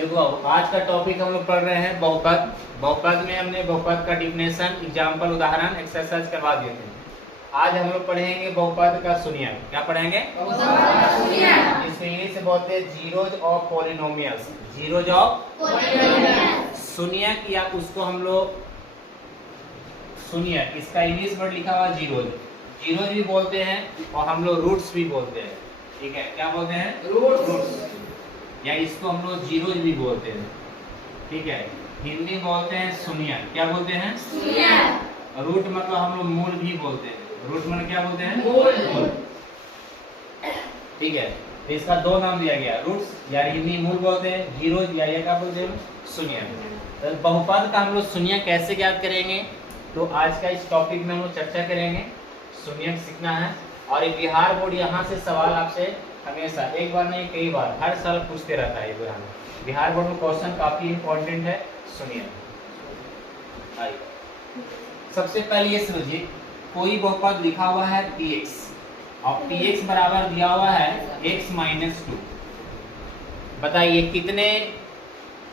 देखो आज का टॉपिक हम लोग पढ़ रहे हैं बहुपद। बहुपद में हमने बहुपद का डिफिनेशन, एग्जाम्पल, उदाहरण, एक्सरसाइज करवा दिए थे। आज हम लोग पढ़ेंगे बहुपद का शून्यक। क्या पढ़ेंगे? इसको इंग्लिश से बोलते हैं zeros of polynomials. Zeros of शून्यक, या उसको हम लोग शून्यक, इसका इंग्लिश वर्ड लिखा हुआ जीरोज। जीरोज भी बोलते हैं और हम लोग रूट्स भी बोलते हैं। ठीक है, क्या बोलते हैं? रूट्स, या इसको हम लोग जीरोज भी बोलते हैं। ठीक है, हिंदी में बोलते हैं शून्यक। क्या बोलते हैं? शून्यक। रूट मतलब हम लोग मूल भी बोलते हैं। रूट मतलब क्या बोलते हैं? मूल। ठीक है, तो इसका दो नाम दिया गया, रूट्स या हिंदी मूल बोलते हैं, जीरोज या ये क्या बोलते हैं? शून्यक। तो बहुपद का हम लोग शून्यक कैसे ज्ञात करेंगे, तो आज का इस टॉपिक में हम लोग चर्चा करेंगे। शून्यक सीखना है, और ये बिहार बोर्ड यहाँ से सवाल आपसे हमेशा, एक बार नहीं कई बार, हर साल पूछते रहता है। बिहार बोर्ड में क्वेश्चन काफी इंपॉर्टेंट है। सुनिए, सबसे पहले ये समझिए, कोई बहुपद लिखा हुआ है px और px बराबर दिया हुआ है x माइनस 2। बताइए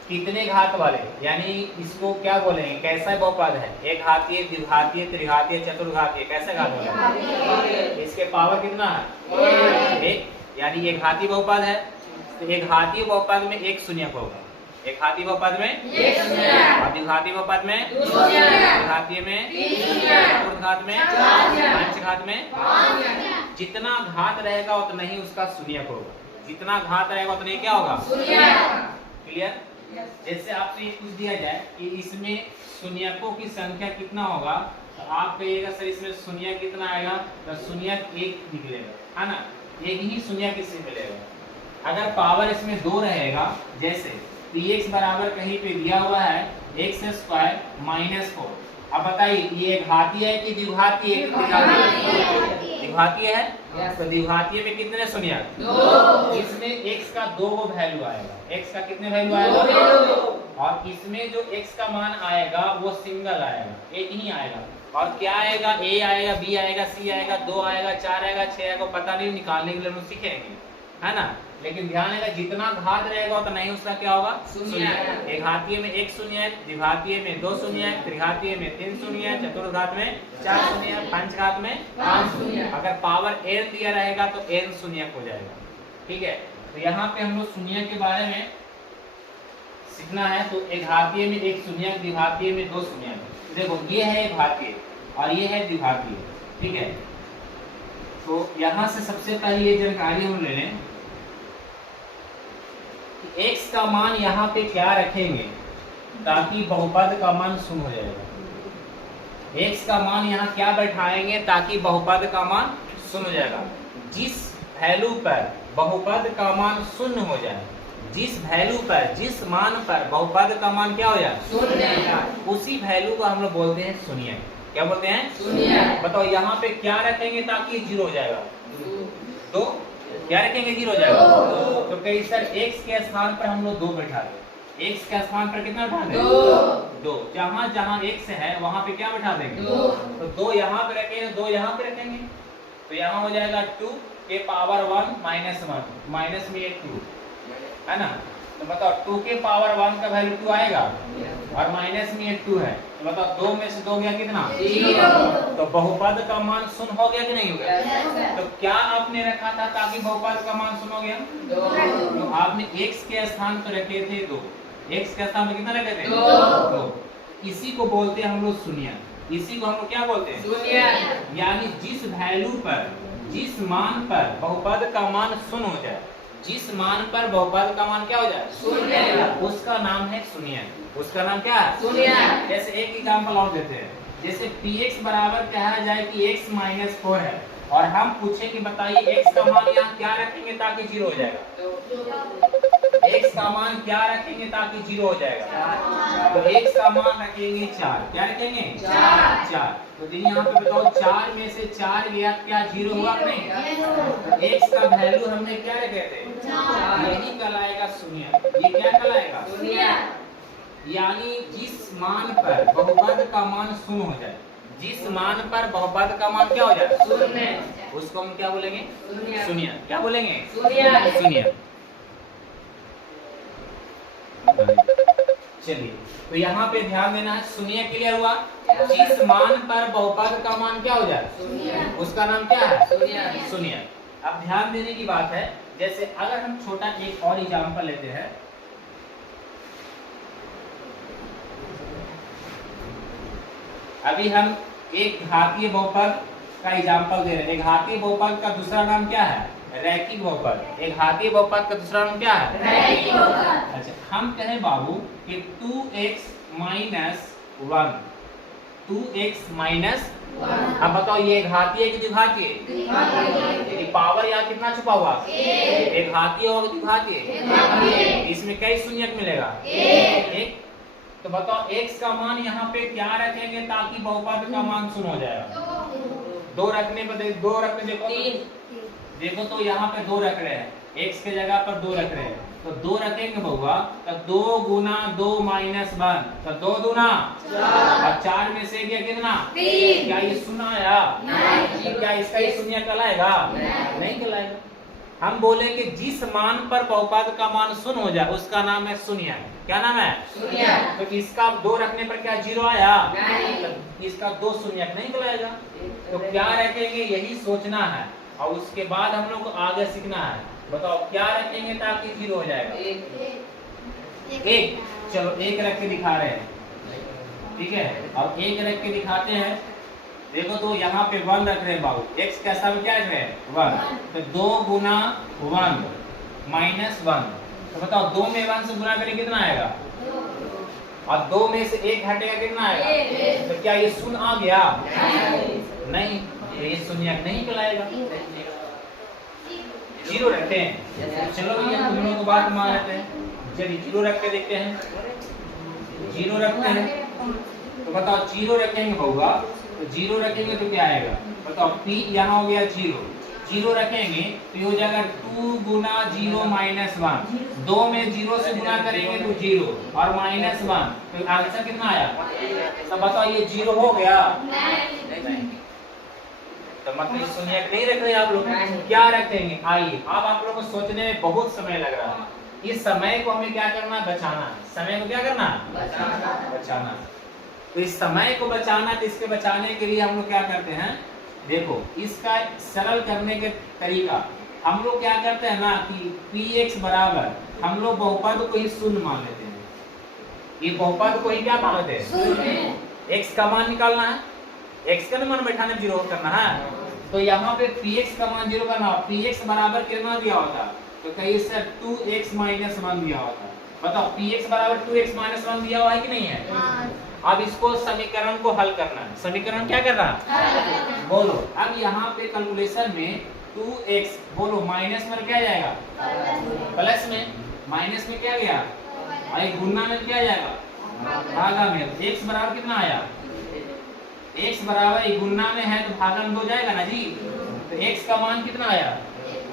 कितने घात वाले, यानी इसको क्या बोलेंगे, कैसा बहुपद है? एक घातीय, द्विघातीय, त्रिघातीय, चतुर्घातीय, कैसे घात बोलेंगे? इसके पावर कितना है? एक, यानी एक घातीय बहुपद है। तो एक घातीय बहुपद में एक शून्यक होगा। एक घातीय बहुपद में एक शून्यक, और द्विघातीय बहुपद में दो शून्यक, त्रिघातीय में तीन शून्यक, चतुर्घात में चार शून्यक, पंचघात में पांच शून्यक। जितना घात रहेगा उतना ही उसका शून्यक होगा। जितना घात रहेगा उतना ही क्या होगा? शून्यक। क्लियर? जैसे आपसे ये पूछ दिया जाए कि इसमें शून्यकों की संख्या कितना होगा, तो आप कहिएगा सर इसमें शून्यक कितना आएगा, तो शून्यक एक निकलेगा, है ना? एक ही शून्यक इससे मिलेगा। अगर पावर इसमें दो रहेगा, जैसे px बराबर कहीं पे दिया हुआ है x स्क्वायर माइनस 4। अब बताइए ये घातीय है कि द्विघातीय है? द्विघातीय है। तो द्विघातीय में कितने शून्यक? दो। इसमें x का दो वैल्यू आएगा। x का कितने वैल्यू आएगा? और इसमें जो x का मान आएगा वो सिंगल आएगा, एक ही आएगा। और क्या आएगा? a आएगा, b आएगा, c आएगा, 2 आएगा, 4 आएगा, 6 आएगा, पता नहीं, निकालने के लिए हम सीखेंगे, है ना? लेकिन ध्यान देगा जितना घात रहेगा उतना नहीं उसका क्या होगा? शून्यक। एक घातीय में एक शून्यक, द्विघातीय में दो शून्यक, त्रिघातीय में तीन शून्यक, चतुर्घात में चार शून्यक, पंचघात में पांच शून्यक। अगर पावर n दिया रहेगा तो n शून्यक हो जाएगा। ठीक है, तो यहाँ पे हम लोग शून्यक के बारे में सीखना है। तो एक घातीय में एक शून्यक, द्विघातीय में दो शून्यक। देखो ये है एक घातीय और ये है द्विघातीय। ठीक है, तो यहाँ से सबसे पहले ये जानकारी हम ले लें, x का मान यहाँ पे क्या रखेंगे ताकि बहुपद का मान शून्य हो जाएगा। x का मान यहाँ क्या बैठाएंगे ताकि बहुपद का मान शून्य हो जाएगा। जिस वैल्यू पर बहुपद का मान शून्य हो जाए, जिस वैल्यू पर, जिस मान पर बहुपद का मान क्या हो जाए? शून्य, उसी वैल्यू को हम लोग बोलते हैं शून्यक। क्या बोलते हैं? शून्यक। बताओ यहाँ पे क्या रखेंगे ताकि जीरो हो जाएगा? दो। क्या रखेंगे? जीरो हो जाएगा। तो कहीं सर x के स्थान पर हम लोग दो बैठा दें। x के स्थान पर कितना बैठा दें? दो। जहाँ जहाँ x है वहाँ पे क्या बैठा देंगे? दो। तो दो यहाँ पे रखेंगे, दो यहाँ पे रखेंगे, तो यहाँ हो जाएगा 2 के पावर 1 माइनस 1, माइनस में एक 2, है ना? तो बताओ 2 के पावर 1 का वैल्यू 2 आएगा और माइनस में एक 2 है, तो बताओ 2 में से 2 गया कितना? 0। तो बहुपद का मान शून्य हो गया कि नहीं हो गया? तो क्या आपने रखा था ताकि बहुपद का मान शून्य हो गया? 2। तो आपने x के स्थान पर रखे थे 2। x के स्थान पर कितना रखे थे? 2। इसी को बोलते हैं हम लोग शून्यक। इसी को हम लोग क्या बोलते हैं? शून्यक। यानी जिस वैल्यू पर, जिस मान पर बहुपद का मान शून्य हो जाए, जिस मान पर बहुपद का मान क्या हो जाए? शून्य, उसका नाम है शून्यक। उसका नाम क्या है? शून्यक। जैसे एक एग्जांपल और देते हैं, जैसे px बराबर कहा जाए कि x माइनस 4 है, और हम पूछे कि बताइए x का मान यहाँ क्या रखेंगे ताकि जीरो हो जाएगा? x का मान क्या रखेंगे ताकि जीरो हो जाएगा? तो x का मान रखेंगे 4। क्या रखेंगे? 4। तो दिन यहाँ पे बताओ 4 में से 4 गया, क्या जीरो हुआ नहीं? x का वैल्यू हमने क्या रखे थे? यही कहलाएगा शून्य। ये क्या कहलाएगा? शून्य। यानी जिस मान पर बहुपद का मान शून्य हो जाए, जिस मान पर बहुपद का मान क्या हो जाए? शून्य, उसको हम क्या बोलेंगे? शून्य। क्या बोलेंगे? शून्य। चलिए, तो यहाँ पे ध्यान देना है, शून्य क्लियर हुआ। जिस मान पर बहुपद का मान क्या हो जाए उसका नाम क्या है शून्य। अब ध्यान देने की बात है, जैसे अगर हम छोटा एक और एग्जांपल लेते हैं, अभी हम एक घातीय बहुपद का एग्जांपल दे रहे हैं। एक घातीय बहुपद का दूसरा नाम क्या है? रैखिक बहुपद। एक घातीय बहुपद का दूसरा नाम क्या है? रैखिक बहुपद। अच्छा, हम कहें बाबू कि 2x माइनस 1, 2x माइनस 1। अब बताओ ये घातीय की द्विघातीय? ये पावर यहाँ कितना छुपा हुआ? एक घातीय होगा द्विघातीय, इसमें कई शून्यक मिलेगा? एक। तो बताओ x का मान यहाँ पे क्या रखेंगे ताकि बहुपद का मान शून्य हो जाएगा? 2 रखने पर 2 रखने देखो तो यहाँ पे 2 रख रहे हैं, x के जगह पर 2 रख रहे हैं, तो 2 रखेंगे बहुआ, तो 2 गुना 2 माइनस 1, तो 2 दूना 4, और 4 में से गया कितना? 3। क्या ये शून्य आया? नहीं। क्या इसका ये शून्य कहलाएगा? नहीं कहलाएगा। हम बोले कि जिस मान पर बहुपद का मान शून्य हो जाए उसका नाम है शून्य। क्या नाम है? शून्य। तो इसका 2 रखने पर क्या 0 आया? नहीं। तो इसका 2 शून्य नहीं कहलाएगा। तो क्या रखेंगे यही सोचना है, और उसके बाद हम लोग को आगे सीखना है। बताओ क्या रखेंगे ताकि 0 हो जाएगा? 1। चलो 1 रख के दिखा रहे हैं, ठीक है। अब 1 रख के दिखाते हैं। देखो तो यहाँ पे 1 रख रहे हैं बाबू, x का स्थान क्या रख रहे हैं? 1। तो 2 गुना 1 माइनस 1, तो बताओ 2 में 1 से गुना करेंगे कितना आएगा? और 2 में से 1 हटेगा कितना आएगा? तो क्या ये शून्य आ गया? नहीं, ये शून्य नहीं कहलाएगा। 0 रखते हैं। चलो भैया तुम लोग को बात मान लेते हैं। चलिए 0 रख के देखते हैं। 0 रखते हैं तो बताओ 0 रखेंगे बहुआ, तो 0 रखेंगे तो क्या आएगा? बताओ p यहाँ हो गया 0, 0 रखेंगे तो ये हो जाएगा 2 गुना 0 माइनस 1। 2 में 0 से गुना करेंगे तो 0 और माइनस 1, तो आंसर कितना आया? तो बताओ ये 0 हो गया? नहीं। तो मतलब शून्य नहीं रख रहे आप लोग, क्या रखेंगे? आइए अब आप लोगों को सोचने में बहुत समय लग रहा है। इस समय को हमें क्या करना? बचाना है। समय को क्या करना? बचाना। तो इस समय को बचाना, तो इसके बचाने के लिए हम लोग क्या करते हैं? देखो इसका सरल करने के तरीका हम लोग क्या करते हैं ना कि px बराबर हम लोग बहुपद को ही शून्य मान लेते हैं। ये बहुपद को ही क्या मान लेते हैं? x का मान निकालना है, x का मान बैठाने 0 करना है। तो यहाँ पे px का मान 0 करना, px बराबर कितना दिया होता? तो कहिए सर 2x माइनस 1 दिया होता। बताओ px बराबर 2x माइनस 1 दिया हुआ है कि नहीं है? अब इसको समीकरण को हल करना है। समीकरण क्या करना है? बोलो। अब यहाँ पे कैलकुलेशन में 2x बोलो माइनस में क्या जाएगा? प्लस में। माइनस में क्या गया? और गुणा में क्या जाएगा? भागा में। x बराबर कितना आया? x बराबर गुणा में है तो भागा में 2 जाएगा ना जी। तो x का मान कितना आया?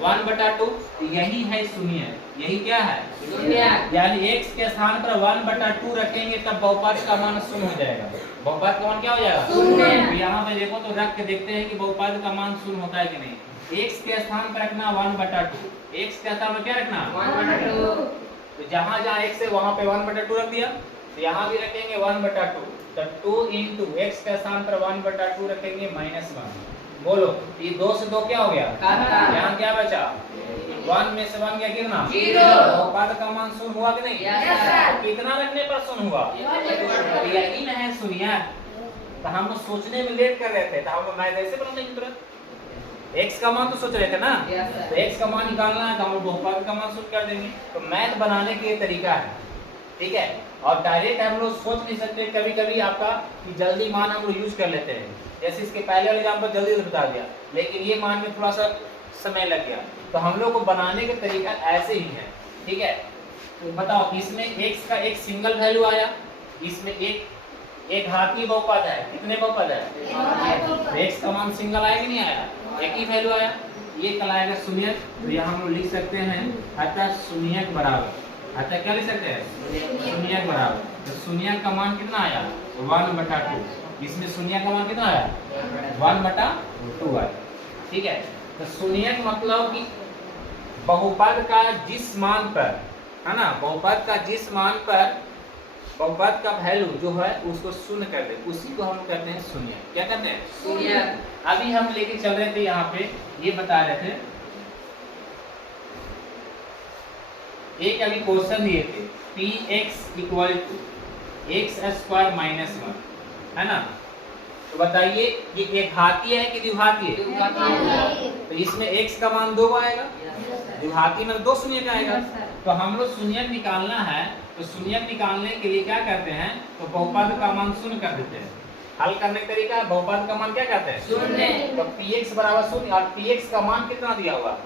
1/2। यही है शून्य। यही क्या है? शून्य। यानी x के स्थान पर 1/2 रखेंगे तब बहुपद का मान शून्य हो जाएगा। बहुपद का मान क्या हो जाएगा? शून्य। यहाँ पे देखो तो रख के देखते हैं कि बहुपद का मान शून्य होता है कि नहीं। x के स्थान पर रखना 1/2। x के स्थान पर क्या रखना? 1/2। तो जहाँ जहाँ x है वहाँ पे 1/2 रख दिया। तो यहाँ भी रखेंगे 1/2। तो 2 into x के स्थान पर 1/2 रखेंगे -1। बोलो ये 2 से 2 क्या हो गया? यहाँ क्या बचा? 1 में से 1 क्या गिरना? 0। बहुपद का मान शून्य हुआ कि नहीं? तो कितना रखने पर शून्य हुआ? तो यही न है शून्य। तो हम लोग सोचने में लेट कर रहे थे, तो हम लोग मैथ ऐसे बनाने की तुरंत x का मान तो सोच रहे थे ना। तो x का मान निकालना है तो हम लोग बहुपद का मान शून्य कर देंगे। तो मैथ बनाने के तरीका है, ठीक है। और डायरेक्ट हम लोग सोच नहीं सकते, कभी कभी आपका कि जल्दी मान हम लोग यूज कर लेते हैं। जैसे इसके पहले वाले एग्जाम्पल जल्दी बता दिया, लेकिन ये मान में थोड़ा सा समय लग गया। तो हम लोग को बनाने का तरीका ऐसे ही है, ठीक है। तो बताओ इसमें x का एक सिंगल वैल्यू आया, इसमें एक घातीय बहुपद है। कितने बहुपद है? x का मान सिंगल आया कि नहीं आया? एक ही वैल्यू आया। ये कहलाएगा शून्य। तो यहाँ हम लोग लिख सकते हैं अतः शून्य बराबर, अतः क्या लिख सकते हैं? शून्य बराबर। तो शून्य का मान कितना आया? 1/2। इसमें शून्य का मान कितना आया? 1/2 आया, ठीक है। तो शून्य मतलब कि बहुपद का जिस मान पर, है ना, बहुपद का जिस मान पर बहुपद का वैल्यू जो है उसको शून्य कर दे, उसी को हम कहते हैं शून्य। क्या कहते हैं? शून्य। अभी हम लेके चल रहे थे यहाँ पे, ये बता रहे थे, एक अभी क्वेश्चन दिए थे, px equal to X square minus 1, है ना? तो बताइए ये एक घातीय है कि द्विघातीय? तो इसमें x का मान 2 आएगा, द्विघातीय में 2 शून्य का आएगा। तो हम लोग शून्य निकालना है, तो शून्य निकालने के लिए क्या करते हैं, तो बहुपद का मान शून्य कर देते हैं। हल करने का तरीका, बहुपद का मान क्या कहते हैं? शून्य। तो px बराबर शून्य, और px का मान कितना दिया हुआ?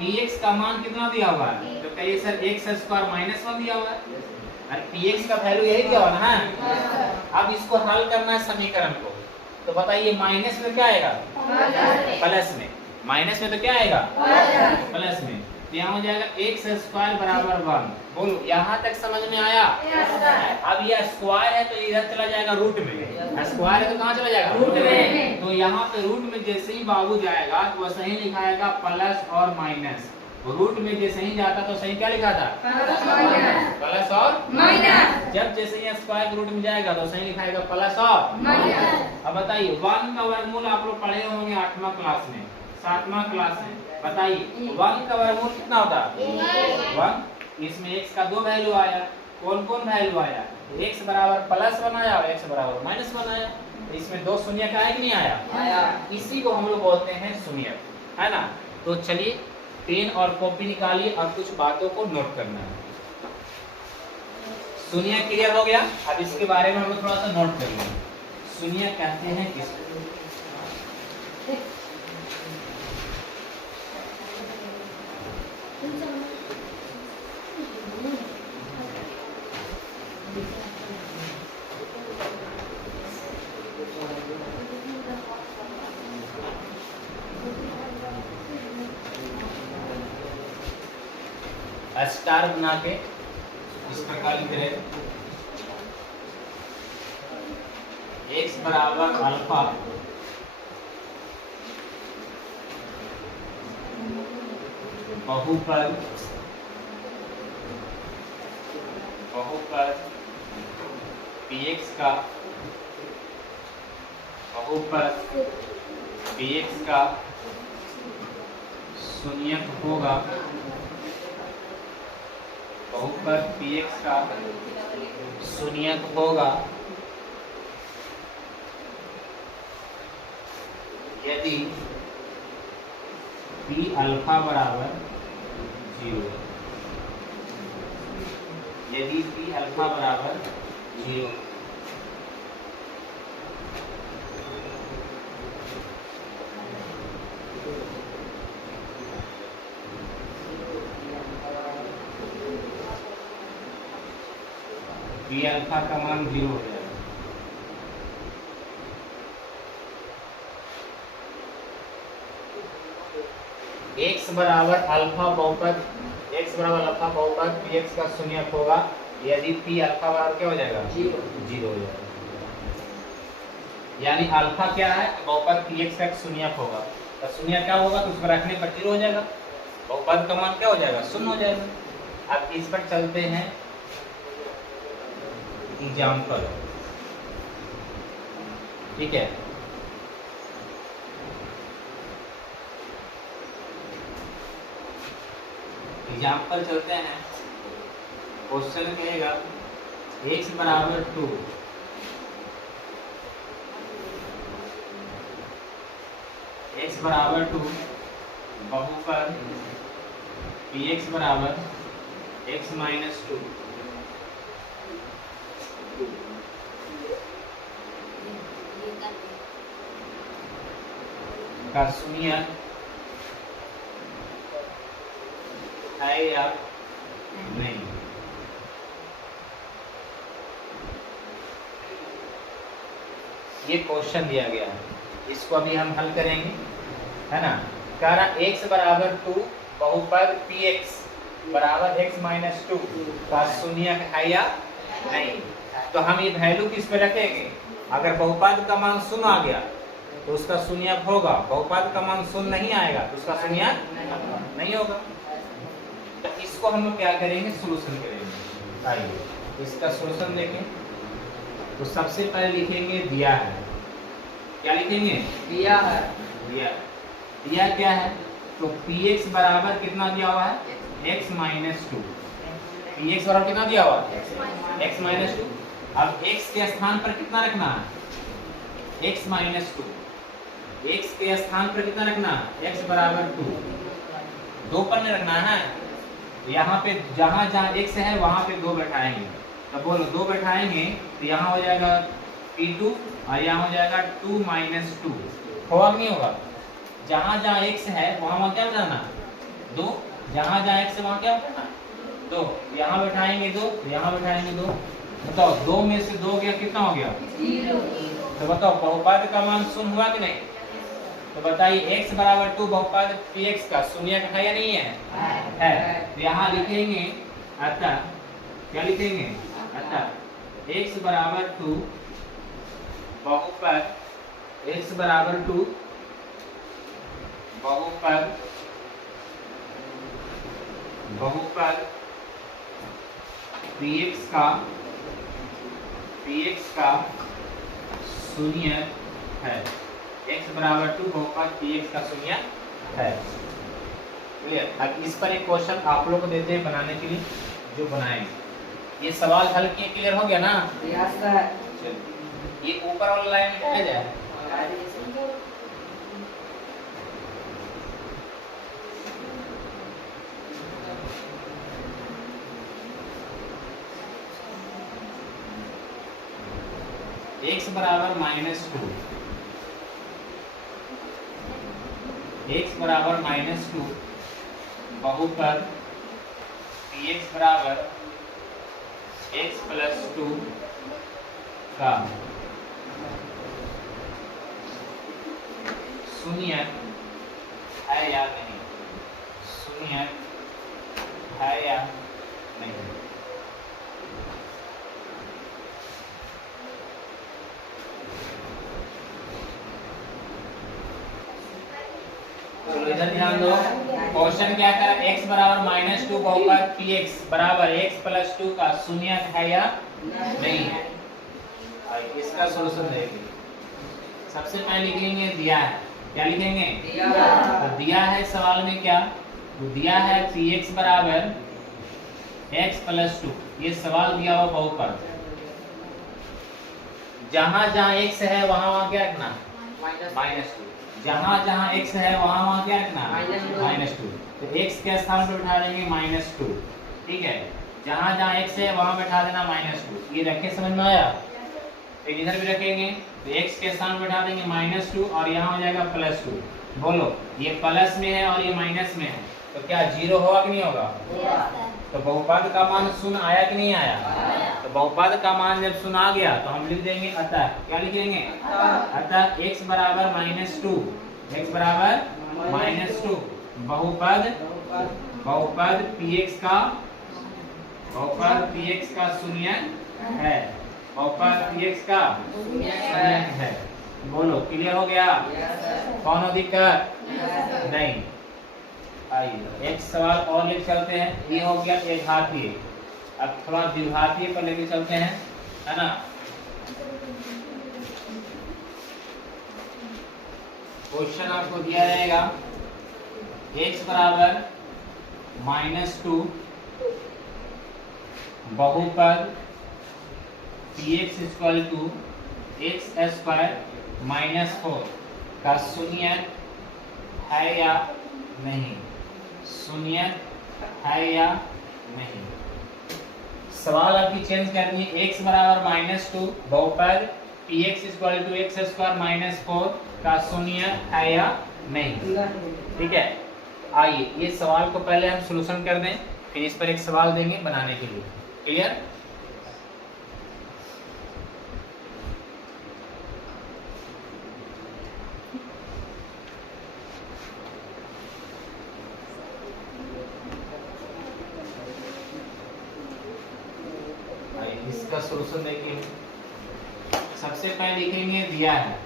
px का मान कितना दिया हुआ है? तो कहिए सर एक्स स्क्वायर माइनस 1 दिया हुआ है, और px का वैल्यू यही दिया हुआ ना है। अब इसको हल करना है समीकरण को, तो बताइए माइनस में क्या आएगा? प्लस में। माइनस में तो क्या आएगा? प्लस में। तो यहाँ हो जाएगा एक्स स्क्वायर बराबर 1। बोलो यहाँ तक समझ में आया? अब यह स्क्वायर है तो इधर चला जाएगा रूट में, स्क्वायर है तो कहाँ चला जाएगा? रूट में। तो यहाँ पे रूट में जैसे ही बाबू जाएगा तो वैसे ही लिखाएगा प्लस और माइनस। रूट में जैसे ही जाता तो सही क्या लिखा था? प्लस और माइनस। जब जैसे ही स्क्वायर के रूट में जाएगा तो सही लिखाएगा प्लस और माइनस। अब बताइए 1 का वर्गमूल आप लोग पढ़े होंगे 8वां क्लास में, 7वां क्लास में। बताइए 1 का वर्गमूल कितना होता है? 1। इसमें x का 2 वैल्यू आया, कौन कौन वैल्यू आया? x बराबर प्लस 1 आया और x बराबर माइनस 1 आया। इसमें 2 शून्य का है कि नहीं आया? इसी को हम लोग बोलते हैं शून्य, है ना? तो चलिए पेन और कॉपी निकालिए और कुछ बातों को नोट करना है। शून्य क्लियर हो गया? अब इसके बारे में हम लोग थोड़ा सा नोट करेंगे। शून्य कहते हैं किसको? स्टार बना के इस प्रकार लिख रहे, x बराबर अल्फा बहुपद px का बहुपद px का शून्यक होगा, बहुपद px का शून्यक होगा यदि p अल्फा बराबर 0, यदि p अल्फा बराबर 0। p अल्फा का मान 0 हो जाएगा। x बराबर अल्फा बहुपद px का शून्यक होगा यदि p अल्फा बराबर क्या हो जाएगा? 0 हो जाएगा। यानी अल्फा क्या है? बहुपद px का शून्यक होगा। तो शून्य क्या होगा? तो उसको रखने पर 0 हो जाएगा, बहुपद का मान क्या हो जाएगा? 0 हो जाएगा। अब इस पर चलते हैं एग्जाम्पल, ठीक है? एग्जाम्पल चलते हैं। क्वेश्चन कहेगा x बराबर 2, x बराबर 2 बहुपद px बराबर x माइनस 2 का शून्यक है या नहीं। ये क्वेश्चन दिया गया है, इसको अभी हम हल करेंगे, है ना? कह रहा x बराबर 2 बहुपद px बराबर x माइनस 2 का शून्यक है या नहीं। तो हम ये वैल्यू किस पे रखेंगे? अगर बहुपद का मान 0 आ गया तो उसका शून्यक होगा, बहुपद का मान 0 नहीं आएगा तो उसका शून्यक नहीं होगा। तो इसको हम लोग क्या करेंगे? सॉल्यूशन करेंगे। आइए इसका सॉल्यूशन देखें तो सबसे पहले लिखेंगे दिया है। क्या लिखेंगे? दिया है। दिया क्या है? तो px बराबर कितना दिया हुआ है? x minus 2। px बराबर कितना दिया हुआ है? x minus 2। अब x के स्थान पर कितना रखना है? x minus 2। x के स्थान पर कितना रखना है? x बराबर 2। 2 पर नहीं रखना है। यहाँ पे जहाँ जहाँ x है वहाँ पे 2 बैठाएंगे। तो बोलो 2 बैठाएंगे तो यहाँ हो जाएगा p2 और यहाँ हो जाएगा 2 माइनस 2। होगा नहीं होगा? जहाँ जहाँ x है वहाँ क्या बैठाना? 2। जहाँ जहाँ x है वहाँ क्या बैठाना? 2। यहाँ बैठाएंगे 2, यहाँ बैठाएंगे 2। बताओ 2 में से 2 गया कितना हो गया? 0। तो बताओ बहुपद का मान शून्य हुआ कि नहीं? तो बताइए x बराबर 2 बहुपद px का शून्य है या नहीं है? है। तो यहाँ लिखेंगे अतः क्या लिखेंगे? अतः x बराबर 2 बहुपद x बराबर 2 बहुपद px का शून्य है। x बराबर 2 बहुपद px का शून्य है। क्लियर? अब इस पर एक क्वेश्चन आप लोग को देते हैं बनाने के लिए, जो बनाएंगे। ये सवाल हल किए क्लियर हो गया ना? Yes sir. ये ऊपर वाला लाइन मिटाया जाए। x बराबर माइनस 2, x बराबर माइनस 2 बहुपद px बराबर x प्लस 2 का शून्य है या नहीं? शून्य है या नहीं? तो इधर ध्यान दो। क्वेश्चन क्या कर? x बराबर माइनस 2 बहुपद px बराबर x प्लस 2 का शून्य है या नहीं है? इसका सॉल्यूशन देखेंगे। सबसे पहले लिखेंगे दिया है। क्या लिखेंगे? तो दिया है सवाल में क्या? तो दिया है px बराबर x प्लस 2। ये सवाल दिया हुआ बहुपद। जहां जहां x है वहां वहां क्या रखना? माइनस 2। जहां जहां x है वहां वहां क्या रखना? माइनस 2। तो x के स्थान पर बैठा देंगे माइनस 2। ठीक है? जहां जहां x है वहां बैठा देना माइनस 2। ये रखे, समझ में आया? फिर इधर भी रखेंगे तो x के स्थान पर बैठा देंगे माइनस 2 और यहाँ हो जाएगा प्लस 2। बोलो ये प्लस में है और ये माइनस में है, तो क्या 0 होगा कि नहीं होगा? तो बहुपद का मान शून्य आया कि नहीं आया? तो बहुपद का मान जब शून्य आ गया तो हम लिख देंगे अतः। क्या लिखेंगे? अतः x बराबर माइनस 2, x बराबर माइनस 2 बहुपद px का शून्य है। बहुपद px का शून्य है। बोलो क्लियर हो गया? कौन दिक्कत? नहीं। आइए एक सवाल और लेके चलते हैं। ये हो गया एक घातीय। अब थोड़ा द्विघातीय पर लेके चलते हैं, है ना? क्वेश्चन आपको दिया रहेगा x बराबर माइनस 2 बहुपद px equal to X square minus 4 का शून्य है या नहीं? शून्य है या नहीं? सवाल आपकी चेंज करनी है। x बराबर माइनस 2 बहुपद px equal to X square minus 4 का शून्य है या नहीं? ठीक है? आइए ये सवाल को पहले हम सॉल्यूशन कर दें, फिर इस पर एक सवाल देंगे बनाने के लिए। क्लियर? इसका सॉल्यूशन देखिए। सबसे पहले लिखेंगे दिया है।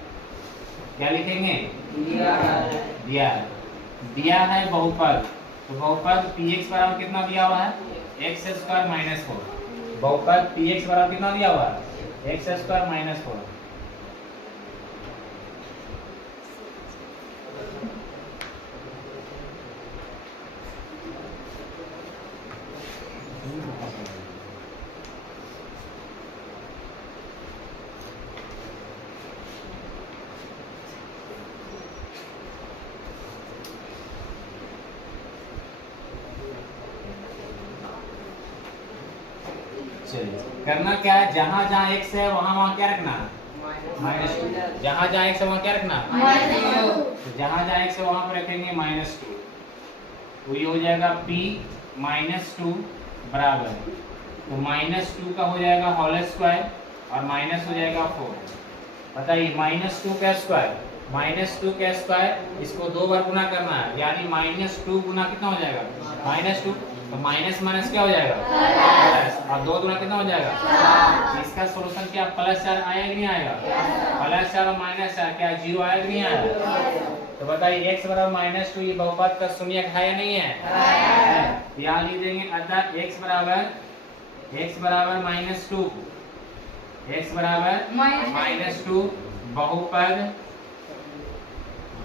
क्या लिखेंगे? दिया है। दिया है बहुपद, तो बहुपद px बराबर कितना दिया हुआ है? X square minus 4। बहुपद px बराबर कितना दिया हुआ है? x square minus 4। चलिए करना क्या है, जहां जहां x है वहां वहां क्या रखना? -2। जहां जहां x है वहां क्या रखना? तो जहां जहां x है वहां पर रखेंगे -2। तो ये हो जाएगा p -2 बराबर, तो -2 का हो जाएगा होल स्क्वायर और माइनस हो जाएगा 4। बताइए -2 का स्क्वायर, -2 का स्क्वायर इसको 2 बार गुना करना है, यानी -2 गुना कितना हो जाएगा? -2। तो माइनस माइनस क्या हो जाएगा? प्लस। और 2 गुना कितना हो जाएगा? तो इसका सॉल्यूशन क्या +4 आएगा कि नहीं आएगा? +4 और -4 क्या 0 आएगा कि नहीं आएगा? तो बताइए x बराबर -2 ये बहुपद का शून्यक है या नहीं है? है। यहाँ लिख देंगे अतः x बराबर -2, x बराबर -2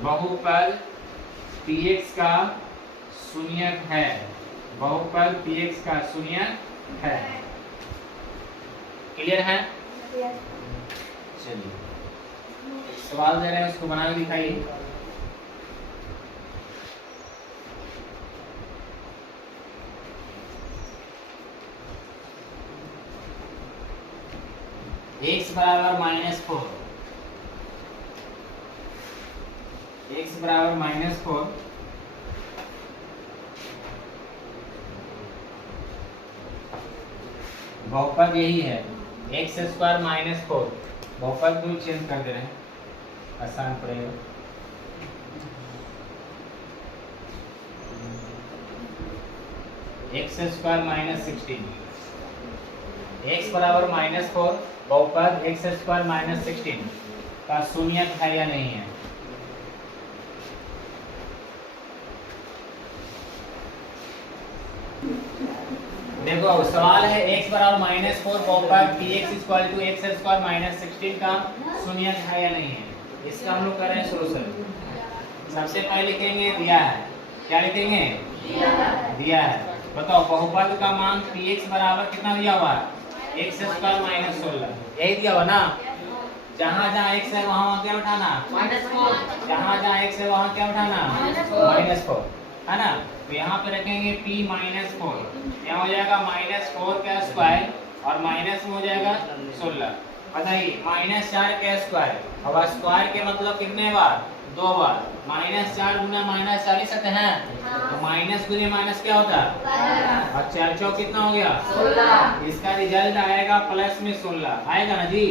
बहुपद px का शून्यक है, बहुपद px का शून्यक है। क्लियर है? चलिए सवाल दे रहे हैं उसको बना के दिखाइए। x बराबर -4, x बराबर -4 बहुपद यही है x स्क्वायर -4। बहुपद को चेंज कर दे रहे हैं, आसान पड़ेगा। x स्क्वायर -16, x बराबर -4 बहुपद x स्क्वायर -16 का शून्यक है या नहीं है? देखो सवाल है x बराबर -4 बहुपद px equal to x square -16 का शून्यक है या नहीं है। इसका हम लोग कर रहे हैं सोल्यूशन। सबसे पहले लिखेंगे दिया है, क्या लिखेंगे? दिया है। बताओ बहुपद का मान px बराबर कितना दिया हुआ है? x स्क्वायर -16, यही दिया हुआ ना। जहां जहां x है वहां वहां क्या उठाना? -4। जहां जहां x है वहां क्या उठाना? -4, है ना। तो यहाँ पे रखेंगे p -4, यहाँ हो जाएगा -4 का स्क्वायर और माइनस में हो जाएगा 16। बताइए -4 का स्क्वायर, अब स्क्वायर के मतलब कितने बार? 2 बार। -4 गुना -4 ही सत्य है, तो माइनस गुने माइनस क्या होता है? और 4 चौक कितना हो गया? 16। इसका रिजल्ट आएगा प्लस में 16 आएगा ना जी।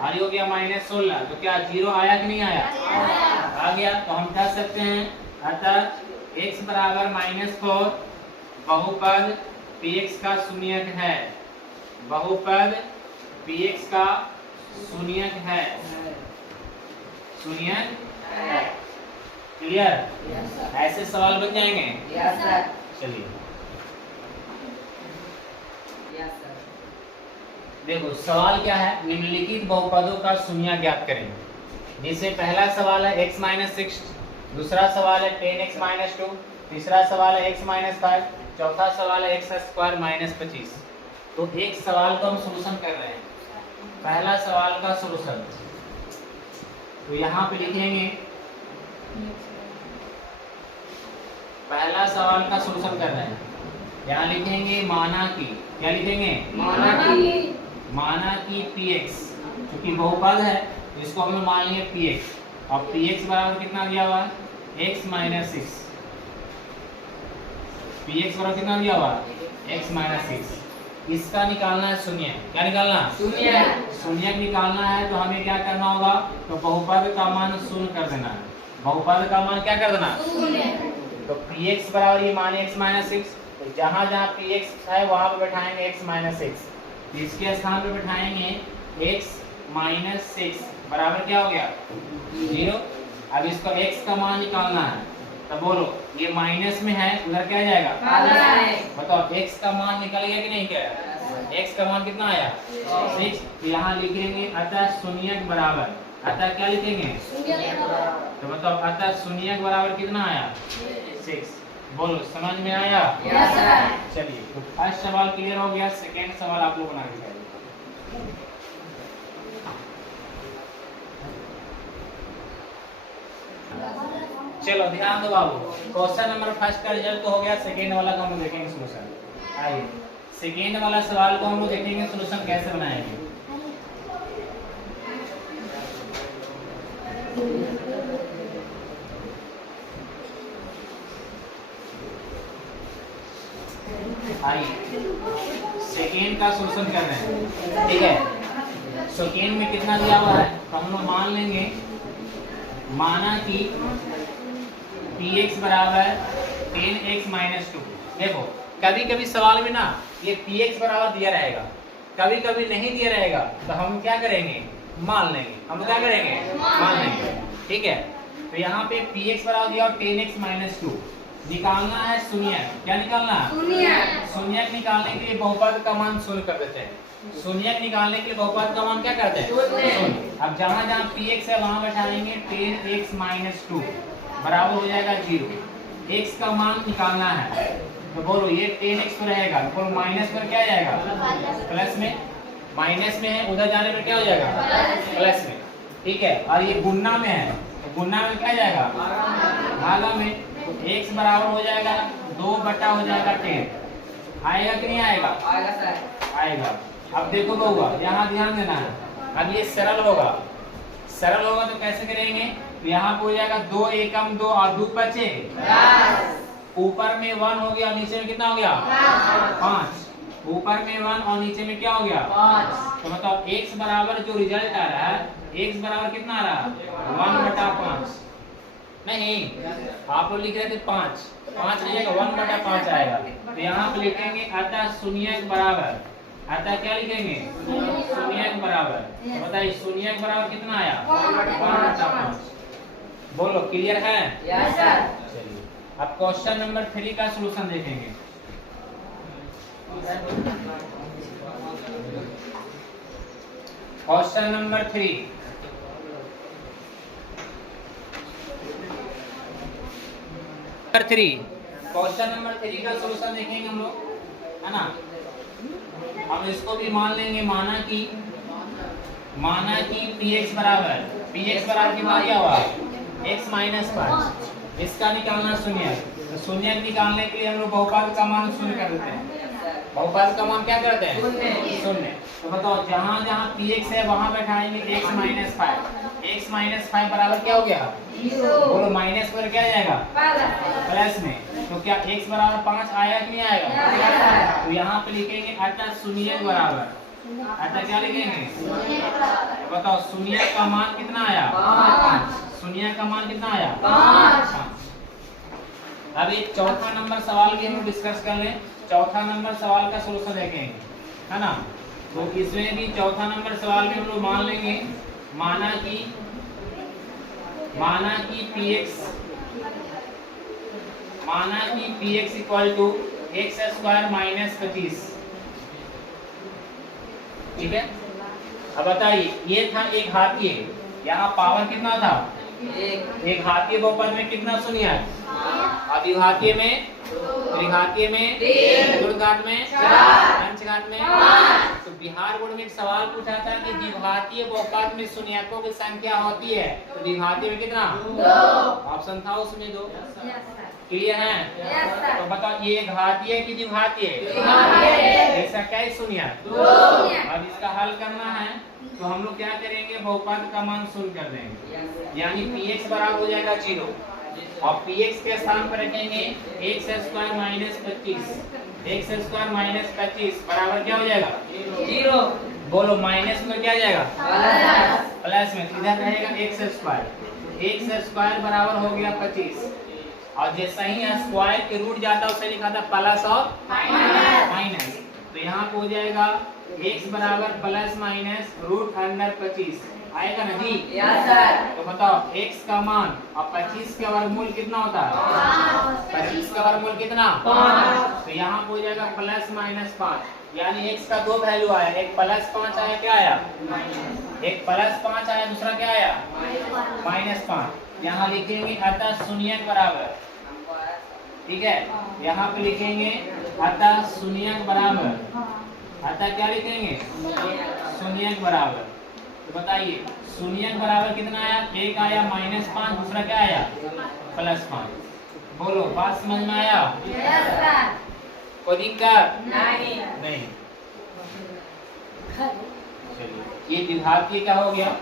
और हो गया -16, तो क्या 0 आया कि नहीं आया? आ गया। तो हम कह सकते हैं अतः x बराबर -4 बहुपद px का शून्यक है, बहुपद px का शून्यक है, शून्यक है। क्लियर? ऐसे सवाल बन जाएंगे। चलिए देखो सवाल क्या है, निम्नलिखित बहुपदों का शून्य ज्ञात करें। जैसे पहला सवाल है x -6, दूसरा सवाल है 10x -2, तीसरा सवाल है x -5, चौथा सवाल है x स्क्वायर -25। तो एक सवाल का हम सॉल्यूशन कर रहे हैं। पहला सवाल का सॉल्यूशन तो यहाँ पे लिखेंगे, पहला सवाल का सॉल्यूशन कर रहे हैं। यहाँ लिखेंगे माना कि, क्या लिखेंगे? माना कि px, क्योंकि बहुपद है इसको हमने मान लिया px, और px बराबर कितना दिया हुआ है? x -6। px बराबर कितना दिया हुआ है? x -6। इसका निकालना है शून्य। क्या निकालना? शून्य निकालना है। तो हमें क्या करना होगा? तो बहुपद का मान शून्य कर देना है। बहुपद का मान क्या कर देना? तो px बराबर ये मान x -6, तो जहां जहां px है वहां पे बैठाएंगे x -6, तो इसके स्थान पे बैठाएंगे x -6 बराबर क्या हो गया? 0। अब इसको x का मान निकालना है, तो बोलो ये माइनस में है, उधर क्या जाएगा? बताओ x का मान निकल गया कि नहीं गया? x का मान कितना आया 6। तो यहाँ लिखेंगे अतः शून्यक बराबर, अतः क्या लिखेंगे तो बताओ अतः शून्यक बराबर कितना आया 6। बोलो समझ में आया? चलिए तो फर्स्ट सवाल क्लियर हो गया, सेकेंड सवाल आप लोग बना के दिखाइए। चलो ध्यान दो बाबू, क्वेश्चन नंबर फर्स्ट का रिजल्ट तो हो गया, सेकेंड वाला का हम लोग देखेंगे सोल्यूशन। आइए सेकेंड वाला सवाल को हम लोग देखेंगे सोल्यूशन कैसे बनाएंगे। आइए सेकेंड का सोल्यूशन कर रहे हैं, ठीक है। सेकेंड में कितना दिया हुआ है तो हम लोग मान लेंगे, माना कि px बराबर 10x माइनस 2। देखो कभी कभी सवाल में ना ये px बराबर दिया रहेगा, कभी कभी नहीं दिया रहेगा, तो हम क्या करेंगे मान लेंगे, हम क्या करेंगे मान लेंगे, ठीक है। तो यहाँ पे px बराबर दिया और 10x माइनस 2 निकालना है शून्यक। क्या निकालना है शून्यक। निकालने के लिए बहुपद का मान शून्य कर देते हैं। शून्यक निकालने के लिए बहुपद का मान क्या करते हैं शून्य। अब जहाँ जहाँ px है वहाँ बैठाएंगे 10x माइनस 2 बराबर हो जाएगा 0। x का मान निकालना है तो बोलो ये 10x पर रहेगा, बोलो माइनस पर क्या जाएगा प्लस में, माइनस में है उधर जाने पर क्या हो जाएगा प्लस में, ठीक है। और ये गुणा में है तो गुणा में क्या जाएगा भागा में, x बराबर हो जाएगा 2 बटा हो जाएगा 10। आएगा कि नहीं आएगा? आएगा सर आएगा। अब देखो क्या होगा, यहाँ ध्यान देना है। अब ये सरल होगा, सरल होगा तो कैसे करेंगे, तो यहाँ पे हो जाएगा 2 एकम 2 और 2 बचे, ऊपर में 1 हो गया और नीचे में कितना हो गया 5। ऊपर में 1 और नीचे में क्या हो गया 5। तो मतलब x बराबर जो रिजल्ट आ रहा है, x बराबर कितना आ रहा है 1 बटा 5। नहीं आप लोग लिख रहे थे 5, 5 नहीं आएगा 1 बटा 5 आएगा। तो यहाँ पे लिखेंगे अतः शून्यक बराबर, अतः क्या लिखेंगे शून्यक बराबर। तो बताइए शून्यक बराबर कितना आया 1 बटा 5। बोलो क्लियर है? Yes sir. चलिए अब क्वेश्चन नंबर 3 का सलूशन देखेंगे। क्वेश्चन नंबर 3, क्वेश्चन नंबर 3 का सलूशन देखेंगे हम लोग, है ना। हम इसको भी मान लेंगे, माना कि px बराबर कितना दिया हुआ x माइनस 5, इसका निकालना शून्य। तो शून्य निकालने के लिए हम लोग बहुपद का मान शून्य कर देते हैं। बहुपद का मान क्या करते हैं शून्य। तो बताओ जहाँ जहाँ px है वहाँ बैठाएंगे x माइनस 5। x माइनस 5 बराबर क्या हो गया बोलो माइनस पर क्या जाएगा प्लस में। तो क्या x बराबर 5 आया कि नहीं आएगा? तो यहाँ पे लिखेंगे अतः शून्यक बराबर, अतः क्या लिखेंगे बताओ शून्यक का मान कितना आया 5। शून्यक का मान कितना आया 5। अब एक चौथा नंबर सवाल भी हम डिस्कस कर लें। चौथा नंबर सवाल का सलूशन देखेंगे, है ना। तो इसमें भी चौथा नंबर सवाल भी हम लोग मान लेंगे, माना कि px equal to X square minus 25, ठीक है। अब बताइए ये था एक घातीय, यहाँ पावर कितना था एक घातीय बहुपद में कितना शून्य है, अविघातीय में, त्रिघातीय में, चतुर्घात में, पंचघात में। तो बिहार बोर्ड में एक सवाल पूछा था कि द्विघातीय बहुपद में शून्यकों की संख्या होती है तो द्विघातीय में कितना 2। ऑप्शन था उसमें 2। क्लियर है? तो बताओ ये घातीय की द्विघातीय, ऐसा क्या है शून्य। अब इसका हल करना है तो हम लोग क्या करेंगे बहुपद का मान शून्य कर देंगे, यानी px बराबर हो जाएगा 0 और px के स्थान पर रखेंगे x square minus 25। X square minus 25 बराबर क्या हो जाएगा 0। बोलो माइनस में क्या जाएगा प्लस में, इधर रहेगा एक्स स्क्वायर बराबर हो गया 25 और जैसा ही स्क्वायर के रूट जाता है उसे लिखा था प्लस और माइनस। तो यहाँ पे हो जाएगा x बराबर प्लस माइनस रूट अंडर 25 आएगा ना जी? Yes sir. तो बताओ x का मान अब 25 का वर्गमूल कितना होता है? 25 का वर्गमूल कितना? 5। तो यहाँ हो जाएगा प्लस माइनस 5, यानी x का दो वैल्यू आया, एक प्लस 5 आया, क्या आया? एक प्लस 5 आया, दूसरा क्या आया? -5। यहाँ लिखेंगे अतः शून्यक बराबर, ठीक है, यहाँ पे लिखेंगे अतः शून्यक बराबर, अतः क्या लिखेंगे? शून्यक बराबर। तो बताइए शून्यक बराबर कितना आया? एक आया -5, दूसरा क्या आया? +5। बोलो बात समझ में आया? Yes sir. कोई दिक्कत? नहीं। चलिए ये विभाग की क्या हो गया?